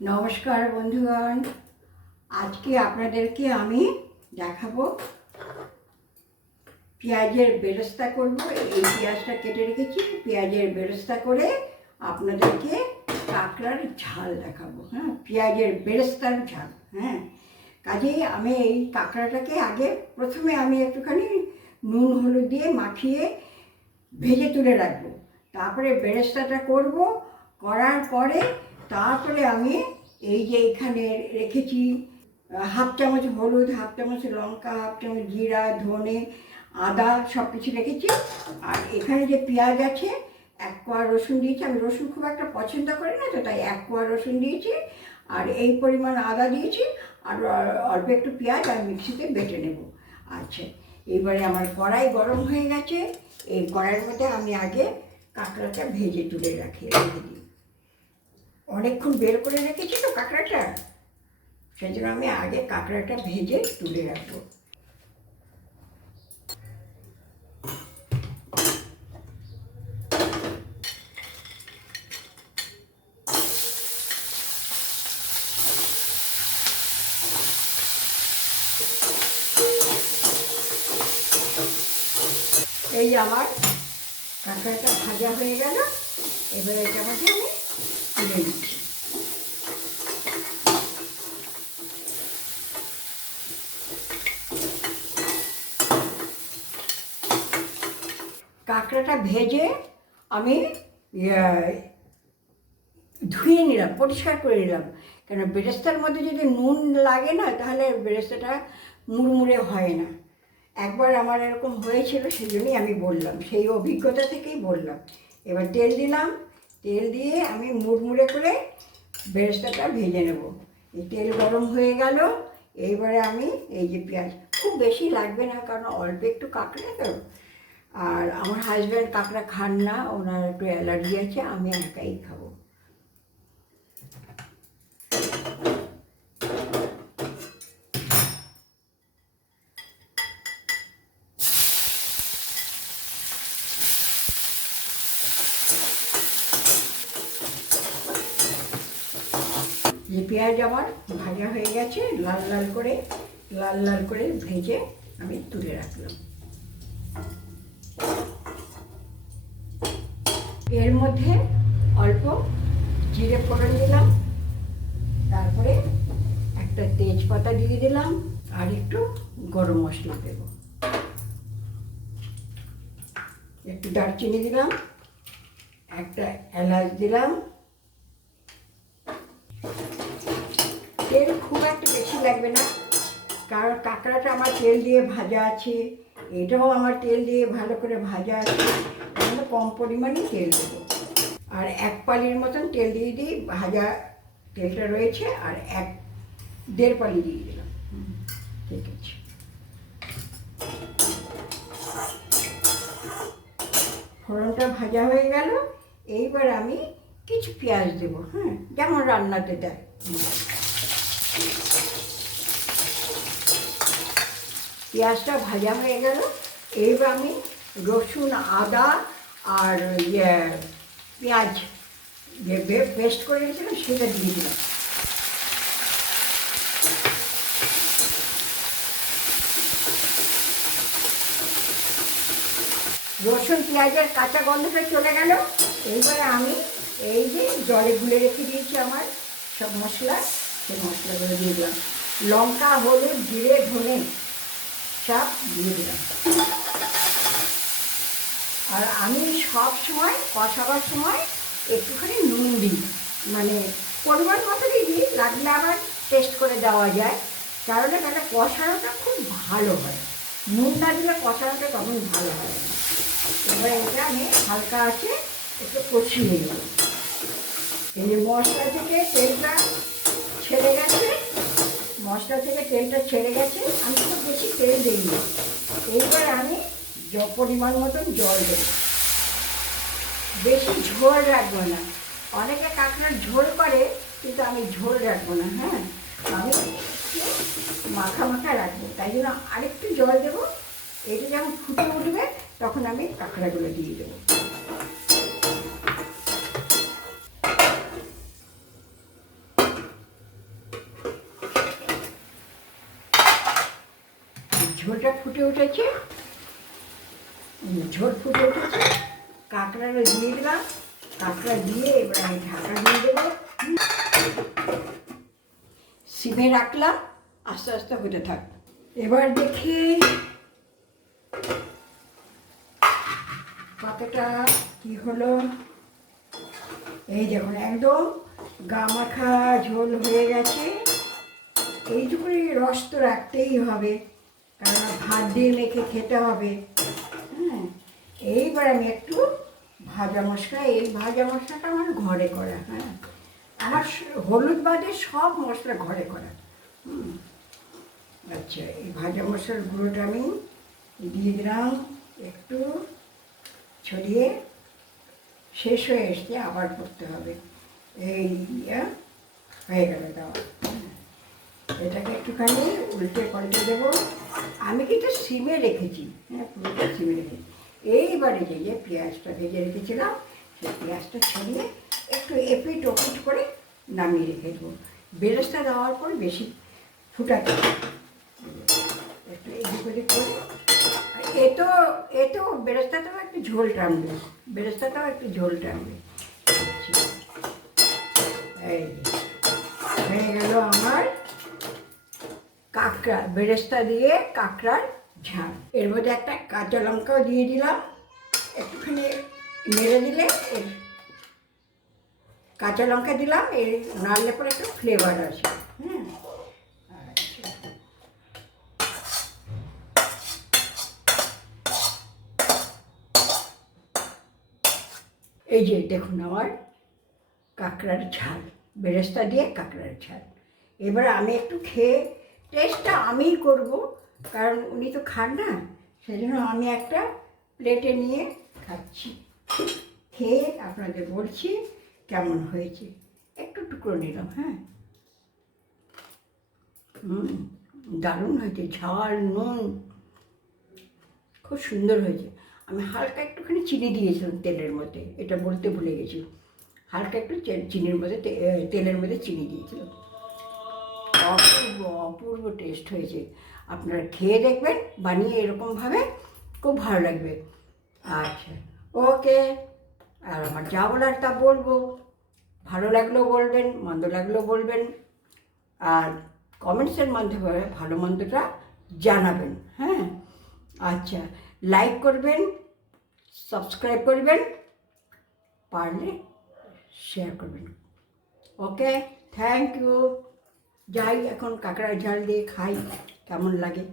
নমস্কার বন্ধুগণ, আজকে আপনাদেরকে আমি দেখাবো পেঁয়াজের বেরেস্তা করব। এই পেঁয়াজটা কেটে রেখেছি, পেঁয়াজের বেরেস্তা করে আপনাদেরকে কাঁকড়ার ঝাল দেখাবো। হ্যাঁ, পেঁয়াজের বেরেস্তার ঝাল। হ্যাঁ, কাজেই আমি এই কাঁকড়াটাকে প্রথমে আমি একটুখানি নুন হলুদ দিয়ে মাখিয়ে ভেজে তুলে রাখবো। তারপরে বেরেস্তাটা করব, করার পরে তারপরে আমি এই যে এখানে রেখেছি হাফ চামচ হলুদ, হাফ চামচ লঙ্কা, হাফ চামচ জিরা, ধনে, আদা সব কিছু রেখেছি। আর এখানে যে পেঁয়াজ আছে, 1 কোয়া রসুন দিয়েছি। আমি রসুন খুব একটা পছন্দ করি না, তো তাই 1 কোয়া রসুন দিয়েছি। আর এই পরিমাণ আদা দিয়েছি, আর অল্প একটু পেঁয়াজ আর মিক্সিতে বেটে নেব। আচ্ছা, এবারে আমার কড়াই গরম হয়ে গেছে। এই কড়াইয়ের মধ্যে আমি আগে কাঁকড়াটা ভেজে তুলে রেখে দিই। অনেকক্ষণ বের করে রেখেছি তো কাঁকড়াটা, সেই জন্য আমি আগে কাঁকড়াটা ভেজে তুলে রাখবো। এই আমার কাঁকড়াটা ভাজা হয়ে গেল। এবার এটা মধ্যে আমি তুলে নিচ্ছি। কাঁকড়াটা ভেজে আমি ধুয়ে নিলাম, পরিষ্কার করে নিলাম। কেন বেরেস্তার মধ্যে যদি নুন লাগে না, তাহলে বেরেস্তাটা মুড়মুড়ে হয় না। একবার আমার এরকম হয়েছিল, সেই জন্যই আমি বললাম, সেই অভিজ্ঞতা থেকেই বললাম। এবার তেল দিলাম, তেল দিয়ে আমি মুড়মুড়ে করে বেরেস্তাটা ভেজে নেব। এই তেল গরম হয়ে গেল। এইবারে আমি এই যে পেঁয়াজ, খুব বেশি লাগবে না, কারণ অল্প একটু কাঁকড়া তো। আর আমার হাজব্যান্ড কাঁকড়া খান না, ওনার একটু অ্যালার্জি আছে, আমি একাই খাবো। যে পেঁয়াজ আমার ভাজা হয়ে গেছে, লাল লাল করে ভেজে আমি তুলে রাখলাম। এর মধ্যে অল্প জিরে ফোড়ন দিলাম, তারপরে একটা তেজপাতা দিয়ে দিলাম, আর একটু গরম মশলা দেব, একটু দারচিনি দিলাম, একটা এলাচ দিলাম। তেল খুব একটা বেশি লাগবে না, কারণ কাঁকড়াটা আমার তেল দিয়ে ভাজা আছে, এটাও আমার তেল দিয়ে ভালো করে ভাজা আছে, তাহলে কম পরিমাণে তেল দেবো। আর 1 পালির মতন তেল দিয়ে দিই, ভাজা তেলটা রয়েছে, আর 1.5 পালি দিয়ে দিলাম। ঠিক আছে, ফোড়নটা ভাজা হয়ে গেল। এইবার আমি কিছু পেঁয়াজ দেবো, হ্যাঁ, যেমন রান্নাতে দেয়। পেঁয়াজটা ভাজা হয়ে গেল। এইবার আমি রসুন, আদা আর পেঁয়াজ যে পেস্ট করে রেখেছিলাম সেটা দিয়ে দিলাম। রসুন পেঁয়াজের কাঁচা গন্ধটা চলে গেল। এইবারে আমি এই যে জলে গুলে রেখে দিয়েছি আমার সব মশলা, সেই মশলাগুলো দিয়ে দিলাম। লঙ্কা, হলুদ, জিরে, ধনে সব দিয়ে দিলাম। আর আমি সব সময় কষাবার সময় একটুখানি নুন দিই, মানে পরিমাণ মতনই দিই, লাগলে আবার টেস্ট করে দেওয়া যায়। কারণ এটা কষানোটা খুব ভালো হয়, নুন না দিলে কষানোটা তখন ভালো হয় না। এবার এটা আমি হালকা আছে একটু কষিয়ে নেব। এই যে মশলা থেকে তেলটা ছেড়ে গেছে, আমি খুব বেশি তেল দিইনি। এইবার আমি পরিমাণ মতন জল দেব, বেশি ঝোল রাখবো না। অনেকে কাঁকড়ার ঝোল করে, কিন্তু আমি ঝোল রাখবো না। হ্যাঁ, আমি মাখা মাখা রাখবো, তাই জন্য আরেকটু জল দেবো। এটা যখন ফুটে উঠবে তখন আমি কাঁকড়াগুলো দিয়ে দেবো। ঝোলটা ফুটে উঠেছে, ঝোল ফুটে উঠেছে, কাঁকড়াটা দিয়ে দিলাম। কাঁকড়া দিয়ে এবার আমি ঢাকা দিয়ে দেবো, সিমে রাখলাম, আস্তে আস্তে হতে থাক। এবার দেখি কতটা কি হলো। এই দেখুন একদম গা মাখা ঝোল হয়ে গেছে। এইটুকুনি রস তো রাখতেই হবে, কারণ ভাত দিয়ে মেখে খেতে হবে। হ্যাঁ, এইবার আমি একটু ভাজা মশলা, এই ভাজা মশলাটা আমার ঘরে করা। হ্যাঁ, আমার হলুদ বাদে সব মশলা ঘরে করা। আচ্ছা, এই ভাজা মশলার গুঁড়োটা আমি দিয়ে দিলাম একটু, ছড়িয়ে শেষ হয়ে এসছে, আবার করতে হবে। এই হয়ে গেল দেওয়া। এটাকে একটুখানি উল্টে পাল্টে দেবো। আমি কিন্তু সিমে রেখেছি, হ্যাঁ পুরোটা সিমে রেখেছি। এইবারে যে পেঁয়াজটা ভেজে রেখেছিলাম, সেই পেঁয়াজটা ছড়িয়ে একটু এপিট ওপিট করে নামিয়ে রেখে দেবো। বেরেস্তা দেওয়ার পর বেশি ফুটাতে একটু এদিক ওদিক করে। এতো বেরেস্তাটাও একটু ঝোল টানবে, বেরেস্তাটাও একটু ঝোল টানবে। এই হয়ে গেল আমার কাঁকড়া, বেরেস্তা দিয়ে কাঁকড়ার ঝাল। এর মধ্যে একটা কাঁচা লঙ্কাও দিয়ে দিলাম, একটুখানি নেড়ে দিলে কাঁচা লঙ্কা দিলাম, এর নাড়লে পরে একটু ফ্লেভার আছে। হ্যাঁ, এই যে দেখুন আমার কাঁকড়ার ঝাল, বেরেস্তা দিয়ে কাঁকড়ার ঝাল। এবার আমি একটু খেয়ে টেস্টটা আমিই করব, কারণ উনি তো খান না, সেই জন্য আমি একটা প্লেটে নিয়ে খাচ্ছি। খেয়ে আপনাদের বলছি কেমন হয়েছে। একটু টুকরো নিলাম। হ্যাঁ, দারুণ হয়েছে, ঝাল নুন খুব সুন্দর হয়েছে। আমি হালকা একটুখানি চিনি দিয়েছিলাম তেলের মধ্যে, এটা বলতে ভুলে গেছি। হালকা একটু চিনির মধ্যে, তেলের মধ্যে চিনি দিয়েছিলাম। অপূর্ব অপূর্ব টেস্ট হয়েছে। আপনারা খেয়ে দেখবেন, বানিয়ে এরকমভাবে, খুব ভালো লাগবে। আচ্ছা, ওকে। আর আমার যা বলার তা বলবো। ভালো লাগলেও বলবেন, মন্দ লাগলেও বলবেন, আর কমেন্টসের মাধ্যমে ভালো মন্দটা জানাবেন। হ্যাঁ, আচ্ছা, লাইক করবেন, সাবস্ক্রাইব করবেন, পারলে শেয়ার করবেন। ওকে, থ্যাংক ইউ। যাই এখন কাঁকড়ার ঝাল দিয়ে খাই, কেমন লাগে।